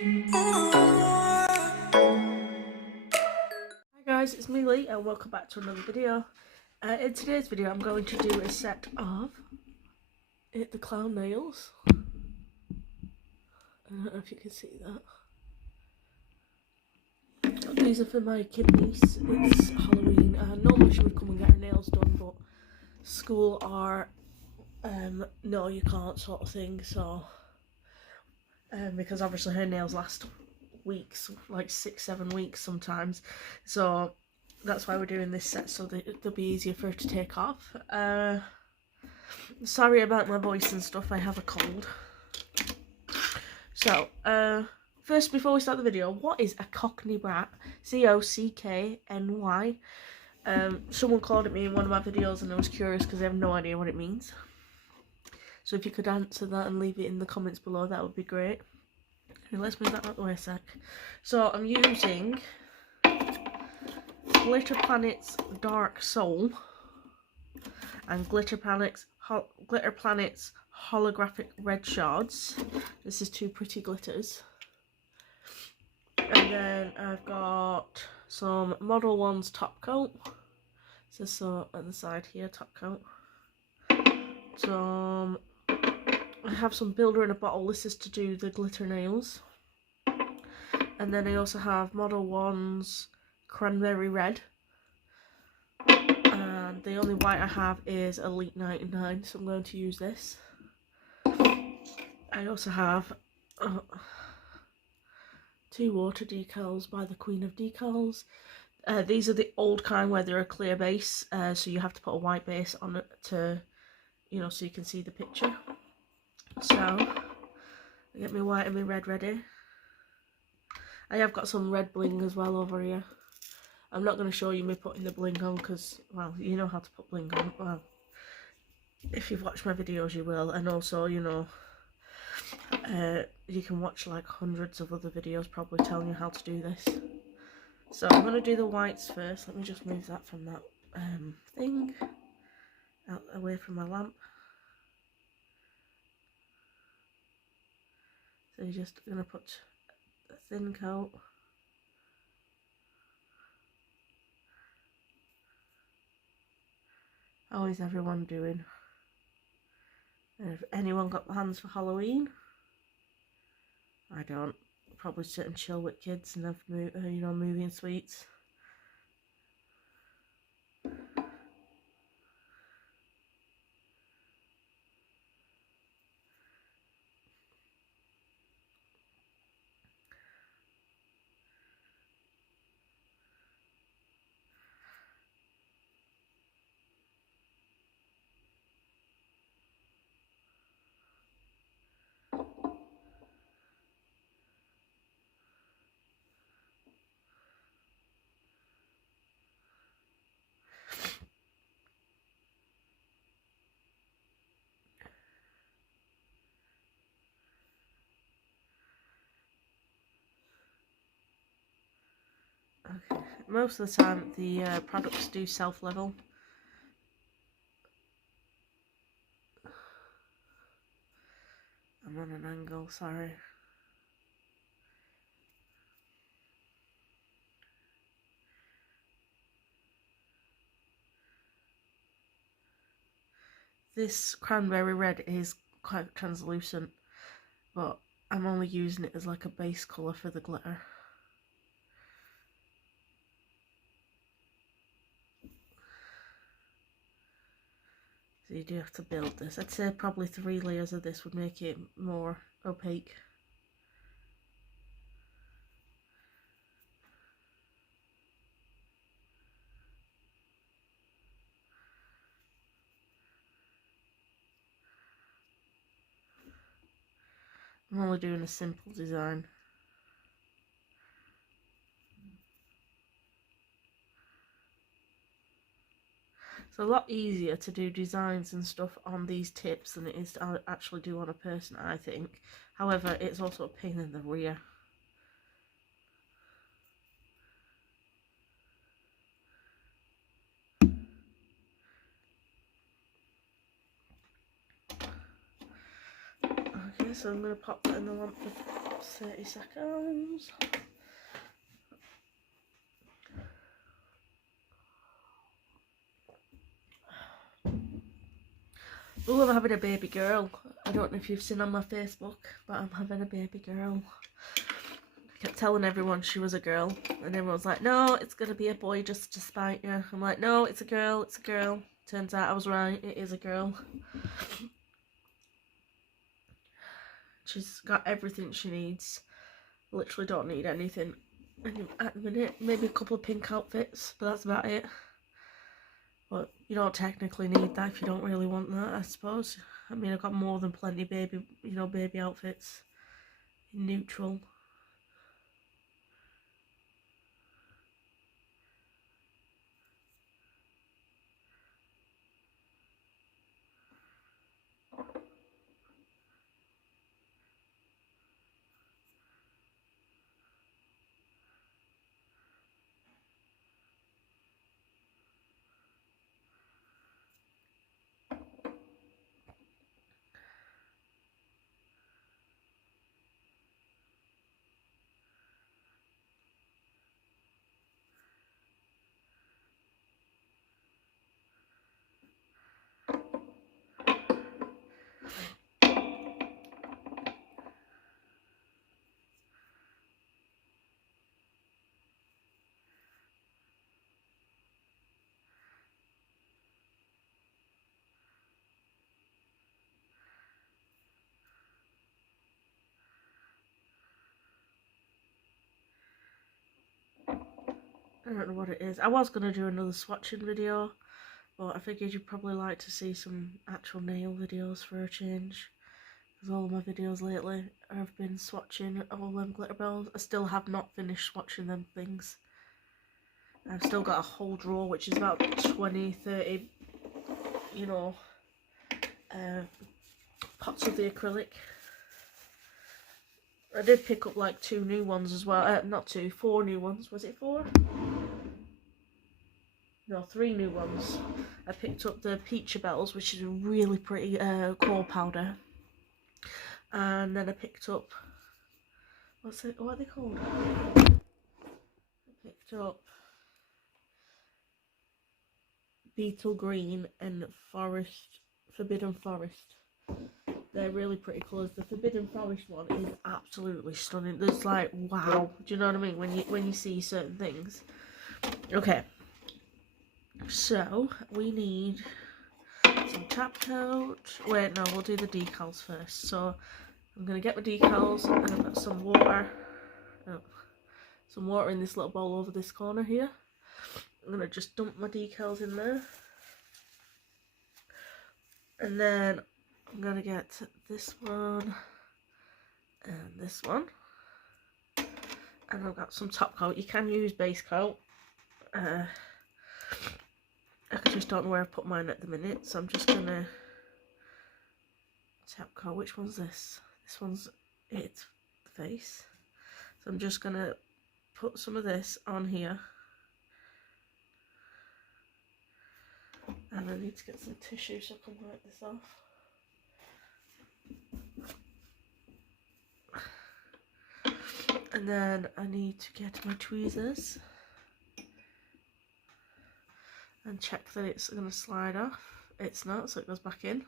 Hi guys, it's me Lee and welcome back to another video. In today's video I'm going to do a set of the clown nails. I don't know if you can see that. These are for my kid niece. It's Halloween and normally she would come and get her nails done, but school are no you can't sort of thing, so because obviously her nails last weeks, like 6-7 weeks sometimes, so that's why we're doing this set, so they'll be easier for her to take off. Sorry about my voice and stuff, I have a cold. So first, before we start the video, what is a cockney brat? C-O-C-K-N-Y. Someone called it me in one of my videos and I was curious because I have no idea what it means, so if you could answer that and leave it in the comments below, that would be great. Let's move that out the way a sec. So I'm using Glitter Planet's Dark Soul and Glitter Planet's Holographic Red Shards. This is two pretty glitters. And then I've got some Model 1's Top Coat. So on the side here, Top Coat. I have some Builder in a Bottle. This is to do the glitter nails. And then I also have Model 1's Cranberry Red. And the only white I have is Elite 99, so I'm going to use this. I also have two water decals by the Queen of Decals. These are the old kind where they're a clear base, so you have to put a white base on it to, you know, so you can see the picture. So, I get my white and my red ready. I have got some red bling as well over here. I'm not going to show you me putting the bling on because, well, you know how to put bling on. Well, if you've watched my videos you will, and also, you know, you can watch like hundreds of other videos probably telling you how to do this. So I'm going to do the whites first. Let me just move that from that thing out away from my lamp. So you're just going to put a thin coat. How is everyone doing? And if anyone got plans for Halloween? I don't. Probably sit and chill with kids and have, you know, movie and sweets. Okay. Most of the time the products do self-level. I'm on an angle, sorry. This cranberry red is quite translucent, but I'm only using it as like a base colour for the glitter. So you do have to build this. I'd say probably 3 layers of this would make it more opaque. I'm only doing a simple design. It's a lot easier to do designs and stuff on these tips than it is to actually do on a person, I think. However, it's also a pain in the rear. Okay, so I'm going to pop that in the lamp 30 seconds. Oh, I'm having a baby girl. I don't know if you've seen on my Facebook, but I'm having a baby girl. I kept telling everyone she was a girl, and everyone's like, no, it's going to be a boy just to spite you. I'm like, no, it's a girl, it's a girl. Turns out I was right, it is a girl. She's got everything she needs. Literally don't need anything at the minute. Maybe a couple of pink outfits, but that's about it. But you don't technically need that if you don't really want that, I suppose. I mean, I've got more than plenty baby, baby outfits in neutral. I don't know what it is. I was going to do another swatching video, but I figured you'd probably like to see some actual nail videos for a change. Because all of my videos lately have been swatching all them glitter bells. I still have not finished swatching them things. I've still got a whole drawer which is about 20, 30, pots of the acrylic. I did pick up like 2 new ones as well. Not 2, 4 new ones. Was it 4? No, 3 new ones. I picked up the Peachy Bells, which is a really pretty core powder. And then I picked up... what are they called? I picked up Beetle Green and Forbidden Forest. They're really pretty colours. The Forbidden Forest one is absolutely stunning. There's like, wow. Do you know what I mean? When you see certain things. Okay. So, we need some top coat. Wait, no, we'll do the decals first. So, I'm going to get my decals and I've got some water. Some water in this little bowl over this corner here. I'm going to just dump my decals in there. And then I'm going to get this one and this one. And I've got some top coat. You can use base coat. I just don't know where I put mine at the minute, so I'm just gonna top coat. Which one's this? This one's the face. So I'm just gonna put some of this on here, and I need to get some tissue so I can wipe this off. And then I need to get my tweezers and check that it's going to slide off. It's not, so it goes back in.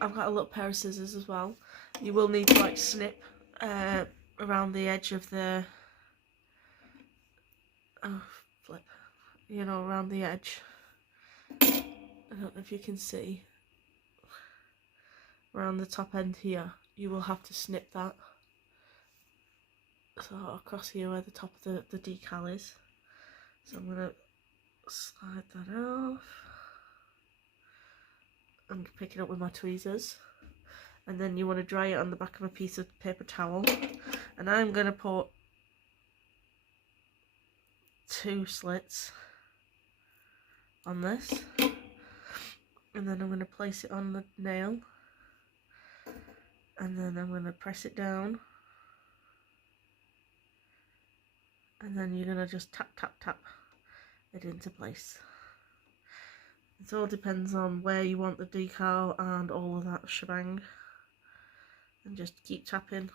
I've got a little pair of scissors as well. You will need to like snip around the edge of the around the edge. I don't know if you can see. Around the top end here, you will have to snip that. So across here where the top of the decal is. So I'm going to slide that off. I'm picking up with my tweezers. And then you want to dry it on the back of a piece of paper towel. And I'm going to put 2 slits on this. And then I'm going to place it on the nail. And then I'm going to press it down. And then you're going to just tap, tap, tap it into place. It all depends on where you want the decal and all of that shebang. And just keep tapping.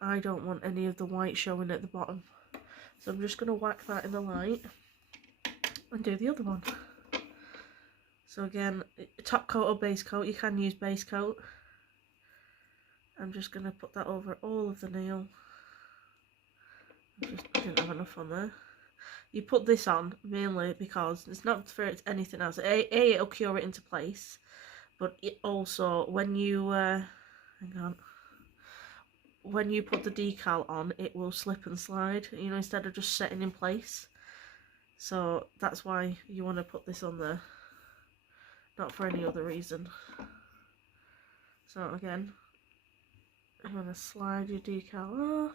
I don't want any of the white showing at the bottom. So I'm just going to whack that in the light and do the other one. So again, top coat or base coat, you can use base coat. I'm just going to put that over all of the nail. I didn't have enough on there. You put this on mainly because it's not for anything else. A, it'll cure it into place, but it also, when you, when you put the decal on, it will slip and slide, you know, instead of just setting in place. So that's why you want to put this on there, not for any other reason. So again, I'm going to slide your decal off.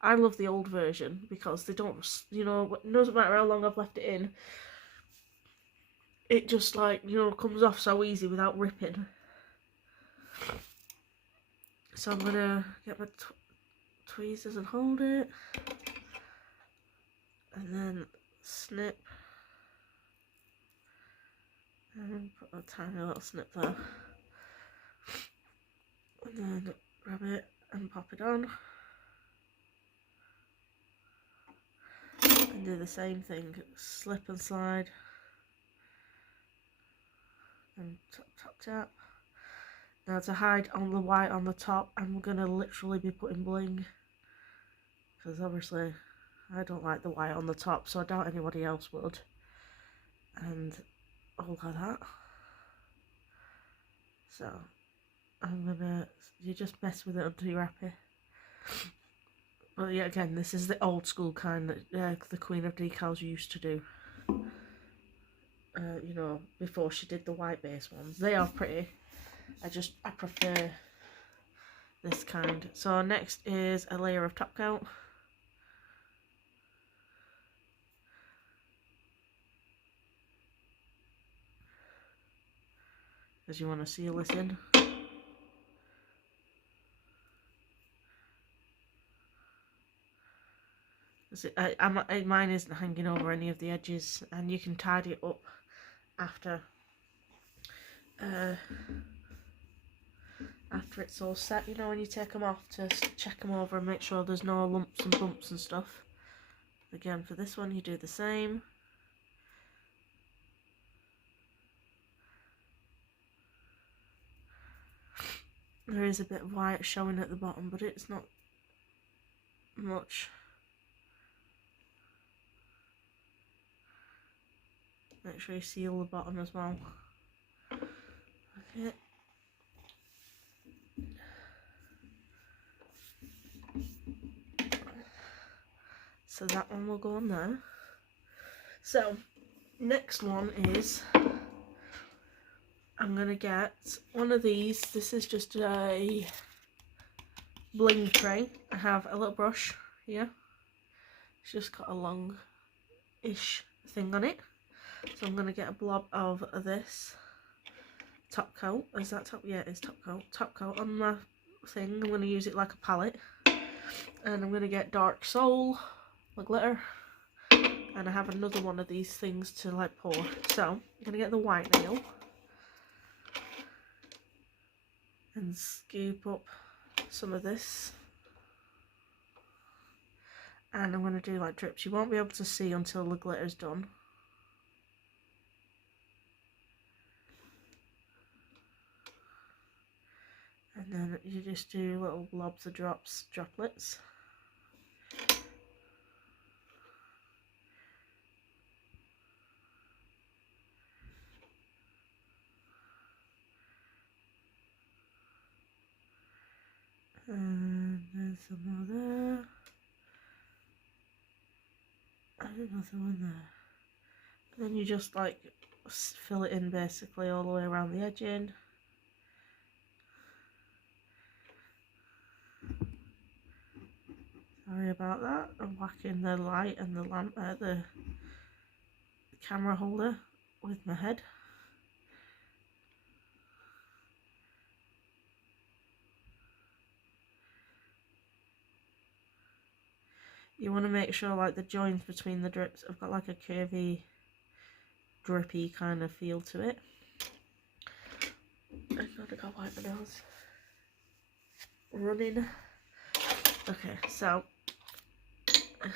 I love the old version because they don't, you know, it doesn't matter how long I've left it in, it just, like, you know, comes off so easy without ripping. So I'm going to get my tweezers and hold it, and then snip, and put a tiny little snip there, and then grab it and pop it on, and do the same thing, slip and slide, and tap tap tap. Now to hide on the white on the top, I'm going to literally be putting bling, because obviously I don't like the white on the top, so I doubt anybody else would. And all like that. So I'm gonna, you just mess with it until you're happy. But yeah, again, this is the old school kind that the Queen of Decals used to do. You know, before she did the white base ones. They are pretty. I prefer this kind. So next is a layer of top coat. Because you want to seal this in. Mine isn't hanging over any of the edges, and you can tidy it up after it's all set, you know, when you take them off to check them over and make sure there's no lumps and bumps and stuff. Again, for this one you do the same. There is a bit of white showing at the bottom, but it's not much. Make sure you seal the bottom as well. Okay. So that one will go on there. So, next one is, I'm going to get one of these. This is just a bling tray. I have a little brush here. It's just got a long-ish thing on it. So I'm going to get a blob of this top coat. Is that top? Yeah, it is top coat. Top coat on my thing. I'm going to use it like a palette. And I'm going to get dark soul, my glitter. And I have another one of these things to like pour. So I'm going to get the white nail. And scoop up some of this. And I'm going to do like drips. You won't be able to see until the glitter's done. And then you just do little blobs of droplets. And there's some more there. And another one there. And then you just like fill it in basically all the way around the edging. Sorry about that. I'm whacking the light and the lamp, the camera holder with my head. You want to make sure like the joins between the drips have got like a curvy drippy kind of feel to it. I gotta go wipe my nose. Running. Okay, so I'm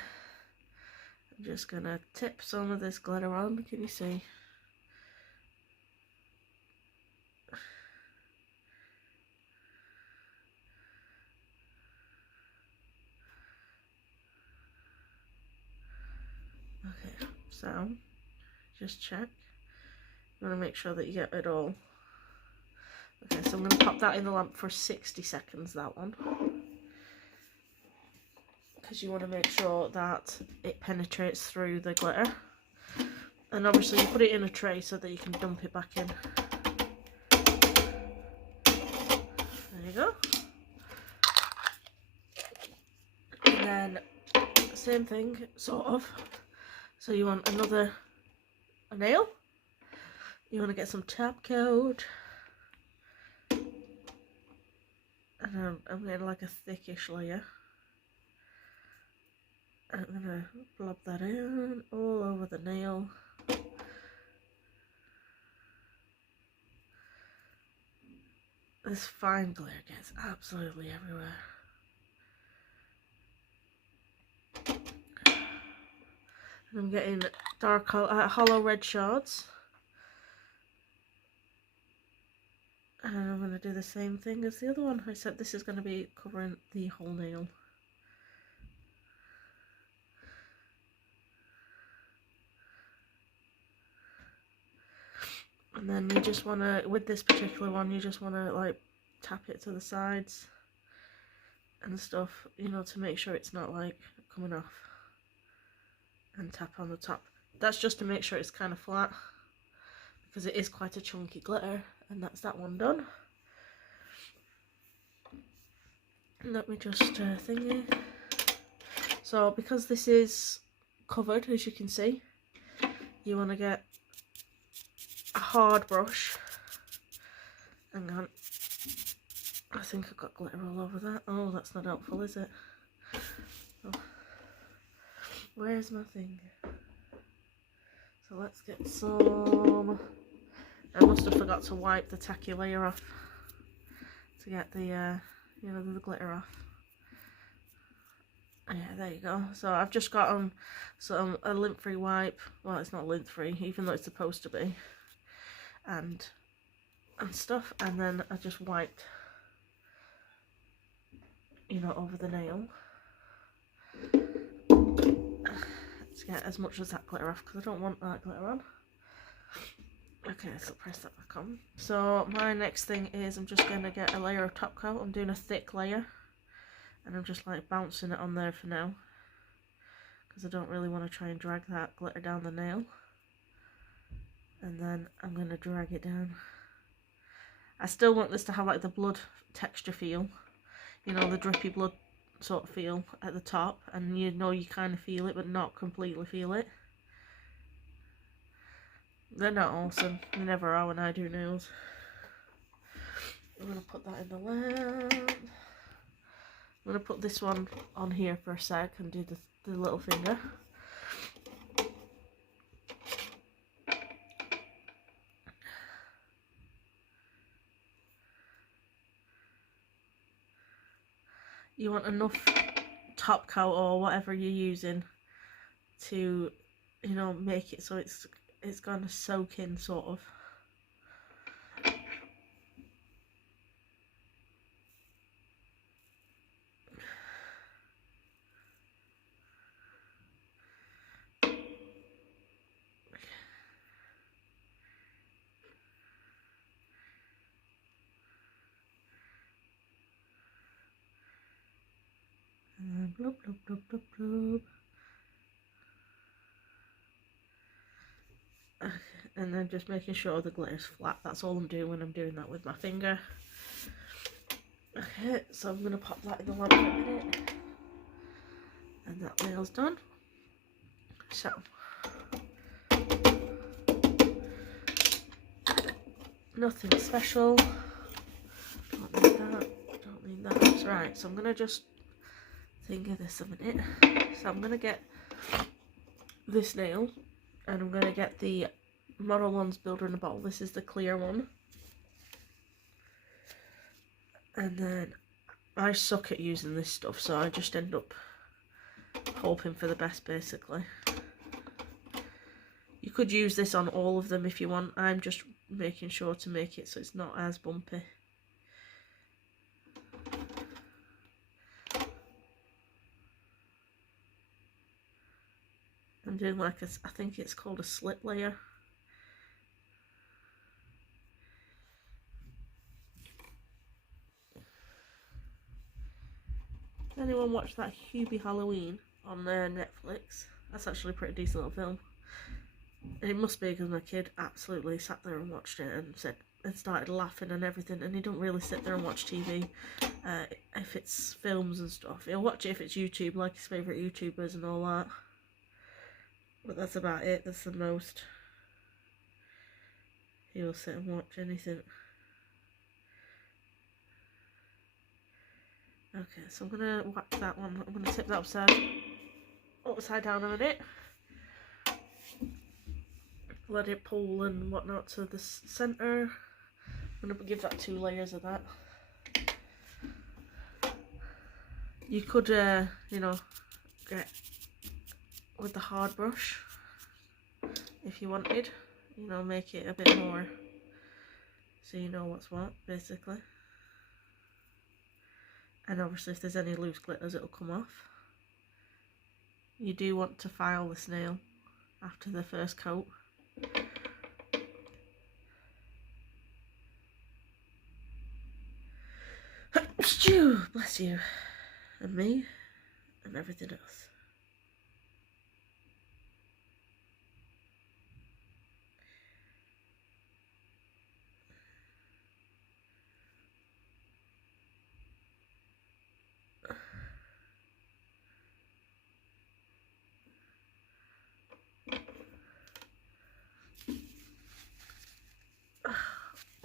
just gonna tip some of this glitter on. Can you see? Okay, so just check. You want to make sure that you get it all. Okay, so I'm going to pop that in the lamp for 60 seconds, that one. Because you want to make sure that it penetrates through the glitter. And obviously you put it in a tray so that you can dump it back in. There you go. And then, same thing, sort of. So you want a nail. You want to get some top coat. And I'm getting like a thickish layer. I'm going to blob that in all over the nail. This fine glitter gets absolutely everywhere. And I'm getting dark hollow red shards. And I'm going to do the same thing as the other one, except this is going to be covering the whole nail. And then you just want to, with this particular one, you just want to like tap it to the sides and stuff, you know, to make sure it's not like coming off. And tap on the top. That's just to make sure it's kind of flat, because it is quite a chunky glitter. And that's that one done. Let me just thingy. So because this is covered, as you can see, you want to get a hard brush. Hang on. I think I've got glitter all over that. Oh, that's not helpful, is it? Oh. Where's my thing? So let's get some... I must have forgot to wipe the tacky layer off to get the, you know, the glitter off. Yeah, there you go. So I've just got a lint-free wipe. Well, it's not lint-free, even though it's supposed to be. And stuff. And then I just wiped, you know, over the nail. To get as much as that glitter off, because I don't want that glitter on. Okay, so press that back on. So my next thing is I'm just going to get a layer of top coat. I'm doing a thick layer. And I'm just like bouncing it on there for now. Because I don't really want to try and drag that glitter down the nail. And then I'm going to drag it down. I still want this to have like the blood texture feel. You know, the drippy blood sort of feel at the top. And you know you kind of feel it, but not completely feel it. They're not awesome. They never are when I do nails. I'm going to put that in the lamp. I'm going to put this one on here for a sec and do the little finger. You want enough top coat or whatever you're using to, you know, make it so it's going to soak in, sort of. And bloop, bloop, bloop, bloop, bloop. Okay, and then just making sure the glitter's flat. That's all I'm doing when I'm doing that with my finger. Okay, so I'm going to pop that in the lamp in a minute. And that nail's done. So, nothing special. Don't need that. Don't need that. Right, so I'm going to just think of this a minute. So I'm going to get this nail. And I'm going to get Model 1's Builder in a Bottle. This is the clear one. And then I suck at using this stuff, so I just end up hoping for the best, basically. You could use this on all of them if you want. I'm just making sure to make it so it's not as bumpy. I'm doing like a, I think it's called a slit layer. Anyone watch that Hubie Halloween on Netflix? That's actually a pretty decent little film. And it must be because my kid absolutely sat there and watched it and started laughing and everything. And he don't really sit there and watch TV if it's films and stuff. He'll watch it if it's YouTube, like his favourite YouTubers and all that. But that's about it. That's the most he will sit and watch anything. Okay, so I'm gonna wax that one. I'm gonna tip that upside down a minute. Let it pull and whatnot to the centre. I'm gonna give that 2 layers of that. You could, you know, get with the hard brush if you wanted, you know, make it a bit more so you know what's what, basically. And obviously if there's any loose glitters, it'll come off. You do want to file this nail after the first coat. Bless you. And me. And everything else.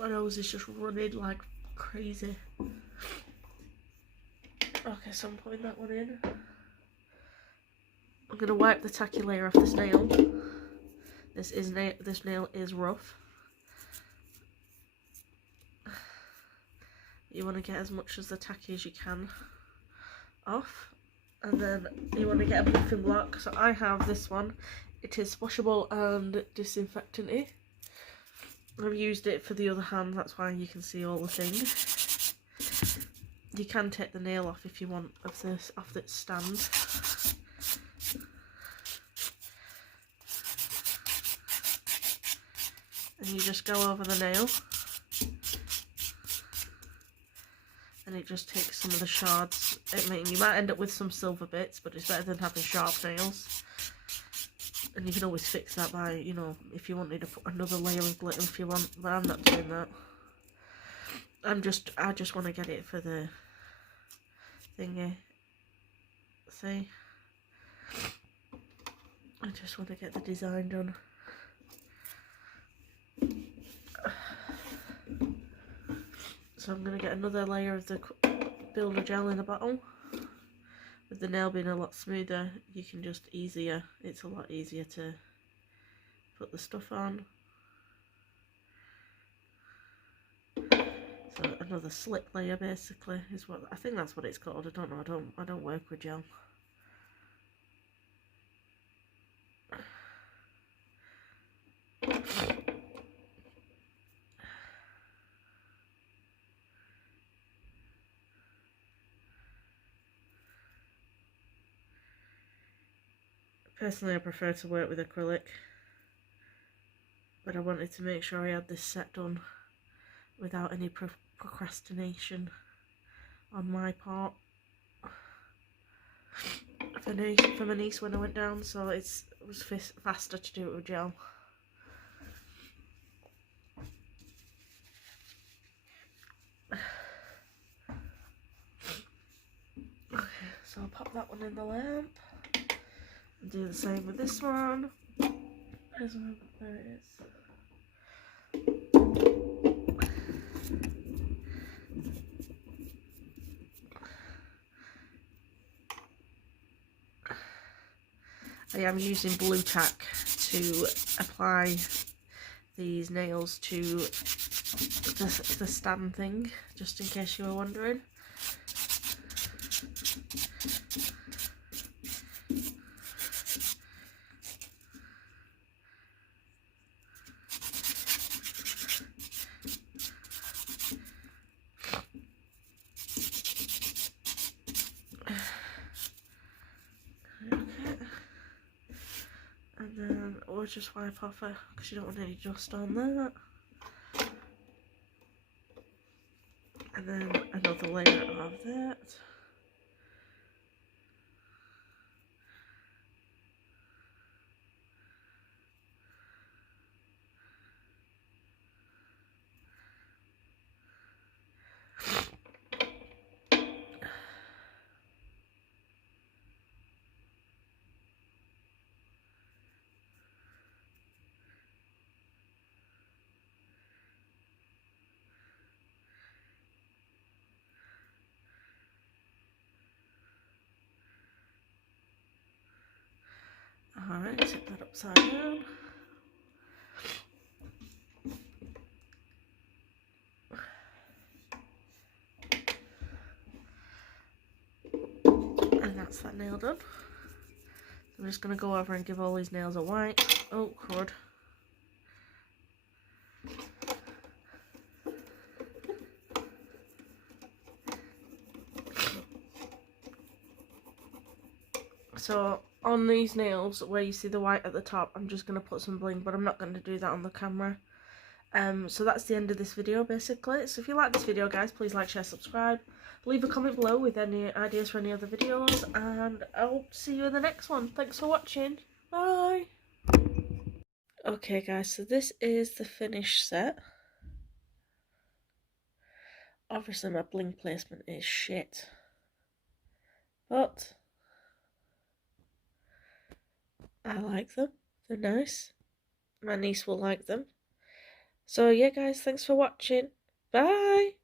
My nose is just running like crazy. Okay, so I'm putting that one in. I'm gonna wipe the tacky layer off this nail. This nail is rough. You want to get as much as the tacky as you can off, and then you want to get a buffing block. So I have this one. It is washable and disinfectant-y. I've used it for the other hand, that's why you can see all the things. You can take the nail off if you want off its stand. And you just go over the nail. And it just takes some of the shards. You might end up with some silver bits, but it's better than having sharp nails. And you can always fix that by, you know, if you wanted to put another layer of glitter if you want, but I'm not doing that. I just want to get it for the thingy. See? I just want to get the design done. So I'm going to get another layer of the builder gel in a bottle. With the nail being a lot smoother, you can just it's a lot easier to put the stuff on. So another slick layer basically is what I think that's what it's called. I don't know. I don't work with gel. Personally, I prefer to work with acrylic, but I wanted to make sure I had this set done without any procrastination on my part for my niece when I went down, so it was faster to do it with gel. Okay, so I'll pop that one in the lamp. Do the same with this one. There it is. I am using blue tack to apply these nails to the stand thing, just in case you were wondering. And then we'll just wipe off her because you don't want any dust on that. And then another layer of that. Alright, tip that upside down. And that's that nail done. I'm just going to go over and give all these nails a wipe. Oh, crud. So on these nails where you see the white at the top, I'm just going to put some bling, but I'm not going to do that on the camera. So that's the end of this video basically. So if you like this video guys, please like, share, subscribe. Leave a comment below with any ideas for any other videos, and I'll see you in the next one. Thanks for watching. Bye! Okay guys, so this is the finished set. Obviously my bling placement is shit, but I like them. They're nice. My niece will like them. So yeah guys, thanks for watching. Bye!